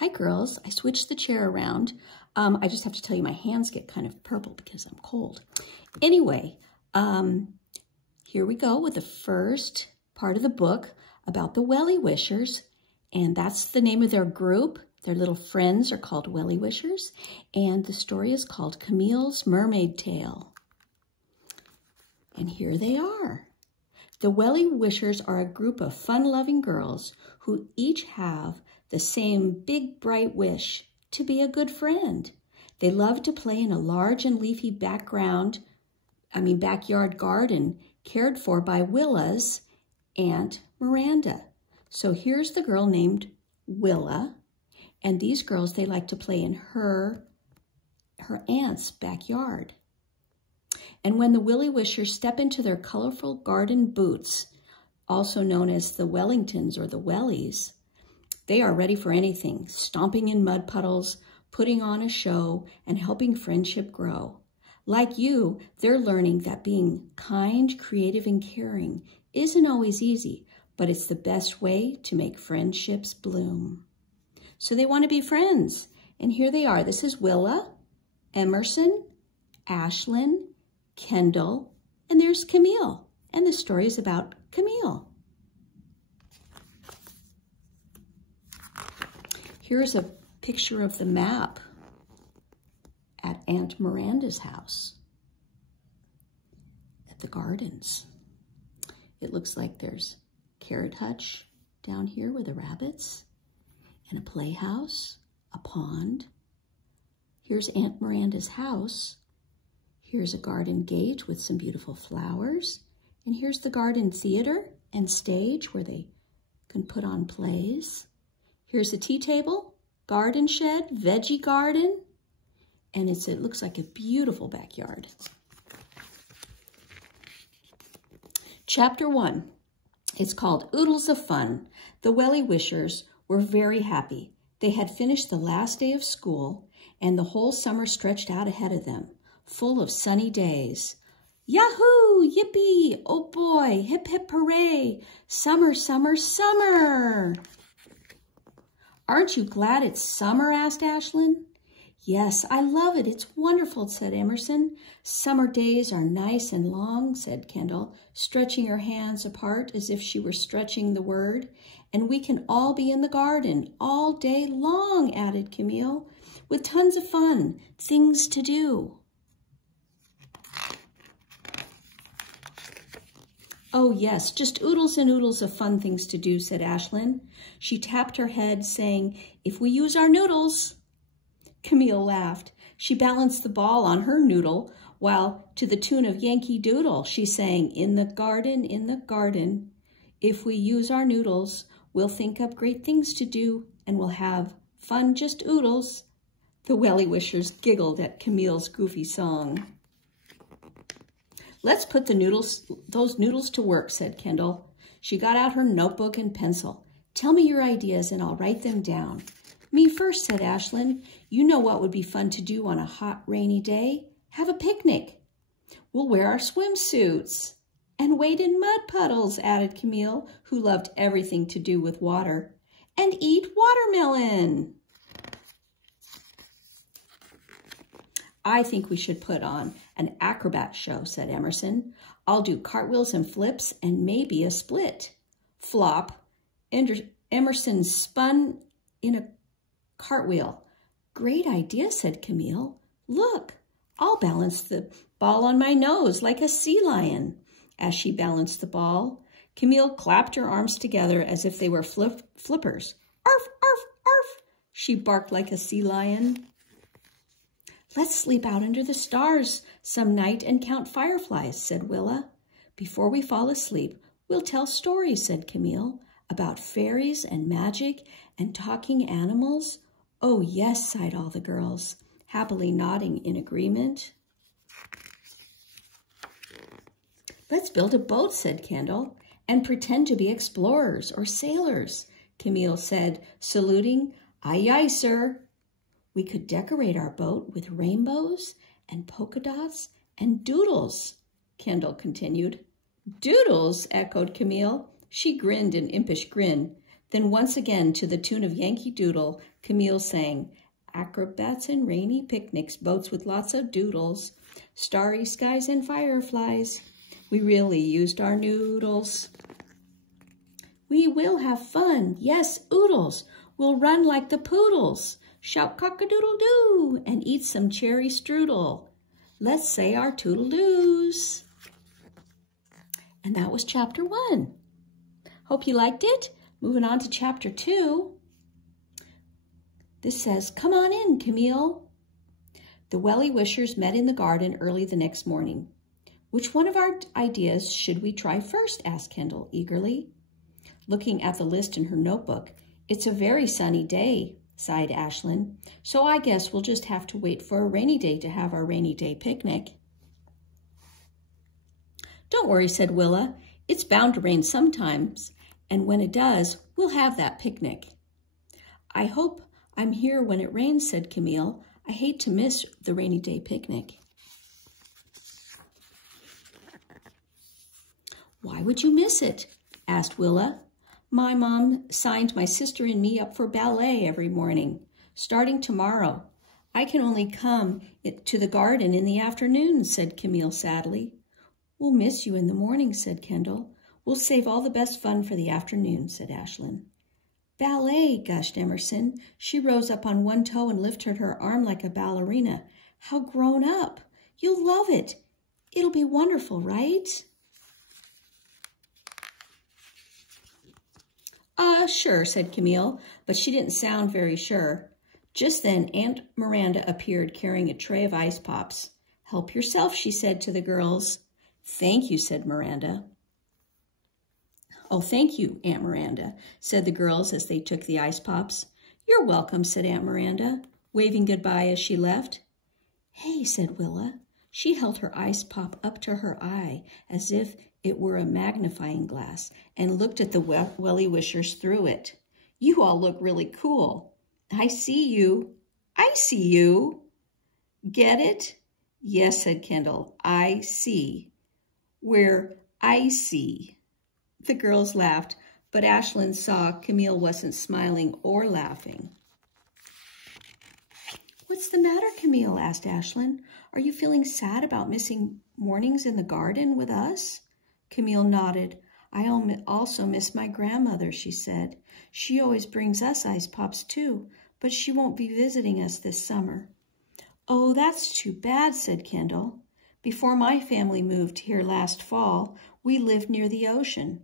Hi, girls. I switched the chair around. I just have to tell you my hands get kind of purple because I'm cold. Anyway, here we go with the first part of the book about the Wellie Wishers, and that's the name of their group. Their little friends are called Wellie Wishers, and the story is called Camille's Mermaid Tale. And here they are. The Wellie Wishers are a group of fun-loving girls who each have the same big, bright wish to be a good friend. They love to play in a large and leafy backyard garden cared for by Willa's Aunt Miranda. So here's the girl named Willa, and these girls, they like to play in her aunt's backyard. And when the Wellie Wishers step into their colorful garden boots, also known as the Wellingtons or the Wellies, they are ready for anything, stomping in mud puddles, putting on a show, and helping friendship grow. Like you, they're learning that being kind, creative, and caring isn't always easy, but it's the best way to make friendships bloom. So they want to be friends, and here they are. This is Willa, Emerson, Ashlyn, Kendall, and there's Camille, and the story is about Camille. Here's a picture of the map at Aunt Miranda's house at the gardens. It looks like there's Carrot Hutch down here with the rabbits, and a playhouse, a pond. Here's Aunt Miranda's house. Here's a garden gate with some beautiful flowers. And here's the garden theater and stage where they can put on plays. Here's a tea table, garden shed, veggie garden, and it looks like a beautiful backyard. Chapter 1. It's called Oodles of Fun. The Wellie Wishers were very happy. They had finished the last day of school, and the whole summer stretched out ahead of them, full of sunny days. Yahoo! Yippee! Oh boy! Hip hip hooray! Summer, summer, summer! Aren't you glad it's summer? Asked Ashlyn. Yes, I love it. It's wonderful, said Emerson. Summer days are nice and long, said Kendall, stretching her hands apart as if she were stretching the word. And we can all be in the garden all day long, added Camille, with tons of fun, things to do. Oh, yes, just oodles and oodles of fun things to do, said Ashlyn. She tapped her head, saying, if we use our noodles. Camille laughed. She balanced the ball on her noodle, while to the tune of Yankee Doodle, she sang, in the garden, if we use our noodles, we'll think up great things to do, and we'll have fun just oodles. The Wellie Wishers giggled at Camille's goofy song. Let's put those noodles to work, said Kendall. She got out her notebook and pencil. Tell me your ideas and I'll write them down. Me first, said Ashlyn. You know what would be fun to do on a hot, rainy day? Have a picnic. We'll wear our swimsuits and wade in mud puddles, added Camille, who loved everything to do with water, and eat watermelon. I think we should put on an acrobat show, said Emerson. I'll do cartwheels and flips and maybe a split. Flop. Emerson spun in a cartwheel. Great idea, said Camille. Look, I'll balance the ball on my nose like a sea lion. As she balanced the ball, Camille clapped her arms together as if they were flippers. Arf, arf, arf, she barked like a sea lion. Let's sleep out under the stars some night and count fireflies, said Willa. Before we fall asleep, we'll tell stories, said Camille, about fairies and magic and talking animals. Oh, yes, sighed all the girls, happily nodding in agreement. Let's build a boat, said Kendall, and pretend to be explorers or sailors, Camille said, saluting. Aye, aye, sir. We could decorate our boat with rainbows and polka dots and doodles, Kendall continued. Doodles, echoed Camille. She grinned an impish grin. Then once again, to the tune of Yankee Doodle, Camille sang, acrobats and rainy picnics, boats with lots of doodles, starry skies and fireflies. We really used our noodles. We will have fun, yes, oodles. We'll run like the poodles, shout cock-a-doodle-doo, and eat some cherry strudel. Let's say our toodle-doos. And that was chapter 1. Hope you liked it. Moving on to chapter 2. This says, come on in, Camille. The Wellie Wishers met in the garden early the next morning. Which one of our ideas should we try first? Asked Kendall eagerly. Looking at the list in her notebook, it's a very sunny day, sighed Ashlyn, so I guess we'll just have to wait for a rainy day to have our rainy day picnic. Don't worry, said Willa. It's bound to rain sometimes, and when it does, we'll have that picnic. I hope I'm here when it rains, said Camille. I hate to miss the rainy day picnic. Why would you miss it? Asked Willa. My mom signed my sister and me up for ballet every morning, starting tomorrow. I can only come to the garden in the afternoon, said Camille sadly. We'll miss you in the morning, said Kendall. We'll save all the best fun for the afternoon, said Ashlyn. Ballet, gushed Emerson. She rose up on one toe and lifted her arm like a ballerina. How grown up. You'll love it. It'll be wonderful, right? Sure, said Camille, but she didn't sound very sure. Just then, Aunt Miranda appeared carrying a tray of ice pops. Help yourself, she said to the girls. Thank you, said Miranda. Oh, thank you, Aunt Miranda, said the girls as they took the ice pops. You're welcome, said Aunt Miranda, waving goodbye as she left. Hey, said Willa. She held her ice pop up to her eye as if it were a magnifying glass and looked at the Wellie Wishers through it. You all look really cool. I see you. I see you. Get it? Yes, said Kendall. I see. We're icy. The girls laughed, but Ashlyn saw Camille wasn't smiling or laughing. What's the matter, Camille? Asked Ashlyn. Are you feeling sad about missing mornings in the garden with us? Camille nodded. I also miss my grandmother, she said. She always brings us ice pops too, but she won't be visiting us this summer. Oh, that's too bad, said Kendall. Before my family moved here last fall, we lived near the ocean.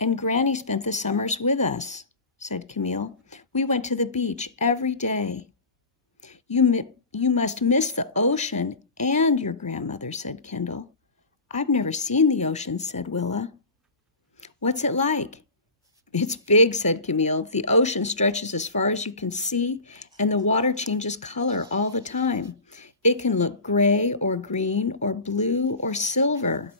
And Granny spent the summers with us, said Camille. We went to the beach every day. You must miss the ocean and your grandmother, said Kendall. I've never seen the ocean, said Willa. What's it like? It's big, said Camille. The ocean stretches as far as you can see, and the water changes color all the time. It can look gray or green or blue or silver.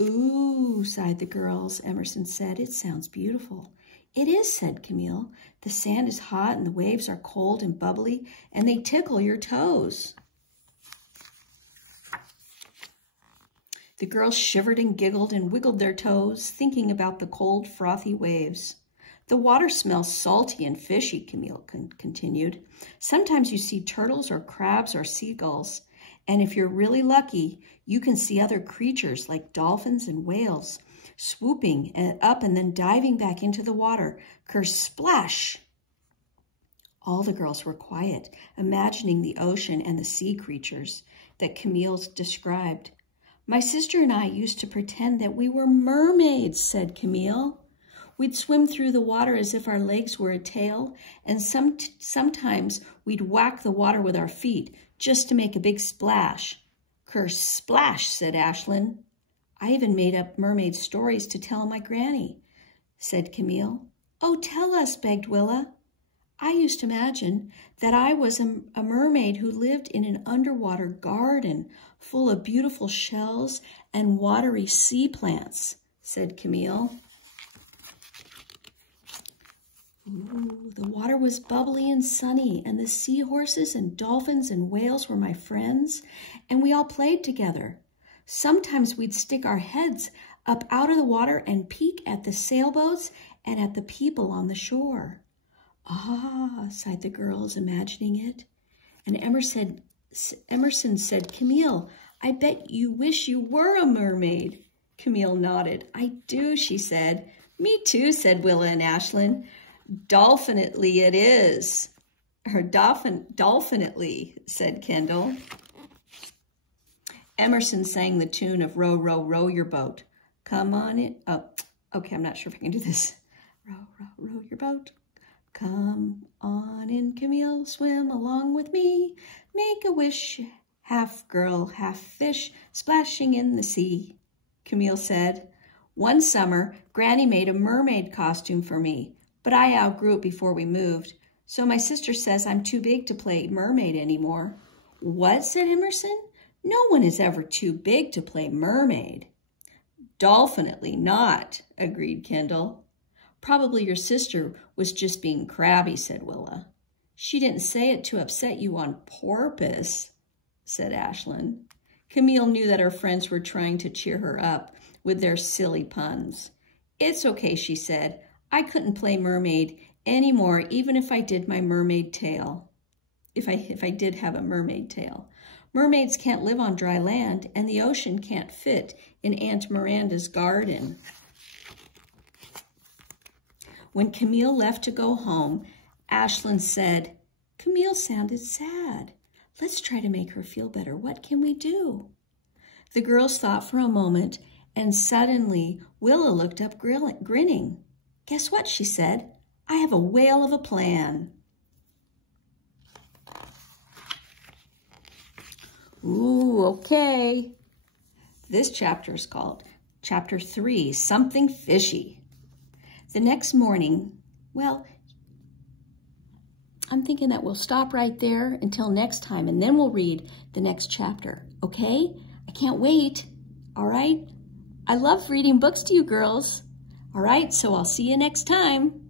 Ooh, sighed the girls. Emerson said, it sounds beautiful. It is, said Camille. The sand is hot and the waves are cold and bubbly, and they tickle your toes. The girls shivered and giggled and wiggled their toes, thinking about the cold, frothy waves. The water smells salty and fishy, Camille continued. Sometimes you see turtles or crabs or seagulls, and if you're really lucky, you can see other creatures like dolphins and whales, swooping up and then diving back into the water. Kersplash! All the girls were quiet, imagining the ocean and the sea creatures that Camille described. My sister and I used to pretend that we were mermaids, said Camille. We'd swim through the water as if our legs were a tail, and sometimes we'd whack the water with our feet just to make a big splash. Kersplash, said Ashlyn. I even made up mermaid stories to tell my granny, said Camille. Oh, tell us, begged Willa. I used to imagine that I was a mermaid who lived in an underwater garden full of beautiful shells and watery sea plants, said Camille. Ooh, the water was bubbly and sunny, and the seahorses and dolphins and whales were my friends, and we all played together. Sometimes we'd stick our heads up out of the water and peek at the sailboats and at the people on the shore. Ah, sighed the girls, imagining it. And Emerson said, Camille, I bet you wish you were a mermaid. Camille nodded. I do, she said. Me too, said Willa and Ashlyn. Dolphinately it is. Or dolphinately, said Kendall. Emerson sang the tune of Row, row, row your boat. Come on in. Oh, okay, I'm not sure if I can do this. Row, row, row your boat. Come on in, Camille, swim along with me. Make a wish, half girl, half fish, splashing in the sea. Camille said, one summer, Granny made a mermaid costume for me, but I outgrew it before we moved, so my sister says I'm too big to play mermaid anymore. What? Said Emerson. No one is ever too big to play mermaid. Dolphinately not, agreed Kendall. Probably your sister was just being crabby, said Willa. She didn't say it to upset you on purpose, said Ashlyn. Camille knew that her friends were trying to cheer her up with their silly puns. It's okay, she said. I couldn't play mermaid anymore, even if I did my mermaid tail. If I did have a mermaid tail. Mermaids can't live on dry land, and the ocean can't fit in Aunt Miranda's garden. When Camille left to go home, Ashlyn said, Camille sounded sad. Let's try to make her feel better. What can we do? The girls thought for a moment, and suddenly Willa looked up grinning. Guess what, she said. I have a whale of a plan. Ooh, okay. This chapter is called Chapter 3, Something Fishy. The next morning, well, I'm thinking that we'll stop right there until next time, and then we'll read the next chapter, okay? I can't wait, all right? I love reading books to you girls. All right, so I'll see you next time.